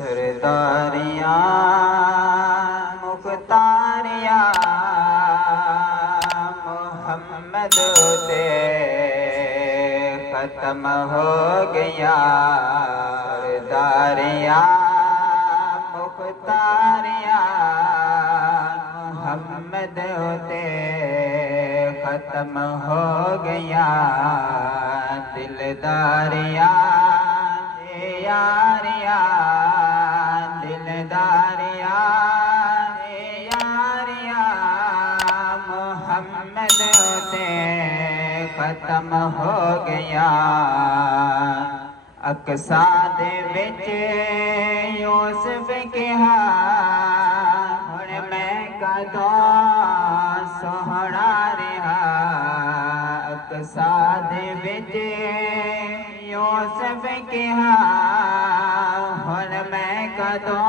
सरदारियाँ मुख्तारियाँ मोहम्मद ते ख़त्म हो गया। सरदारियाँ मुख्तारियाँ मोहम्मद ते ख़त्म हो गया। दिलदारियाँ यारियाँ दिलदारियाँ यारियाँ मोहम्मद ते ख़त्म हो गया। अक्सा दे विच यूसुफ कहा हुण मैं कदों सोहना रहा। अक्सा दे विच यूसुफ कहा हुण मैं कदों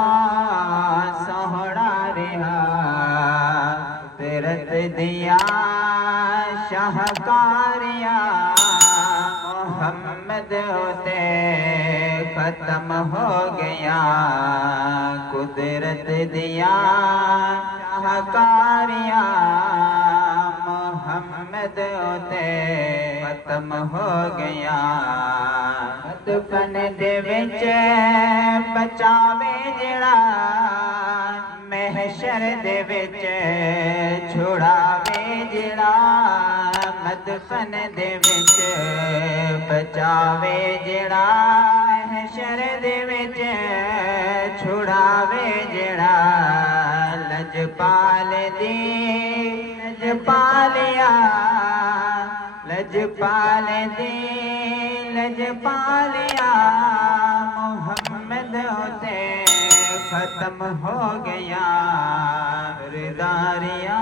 सोहना रहा। कुदरत दिया शाहकारियाँ मोहम्मद ते ख़त्म हो गया। कुदरत दिया शाहकारियाँ मोहम्मद ते ख़त्म हो गया। दफन दे विच बचावे जिहड़ा महशर दे विच छुड़ावे जिहड़ा। मदफन दे विच बचावे जिहड़ा महशर दे विच छुड़ावे जिहड़ा। लजपाल दी लजपालिया लजपाल दी लजपालिया मोहम्मद ते ख़त्म हो गया। सरदारियाँ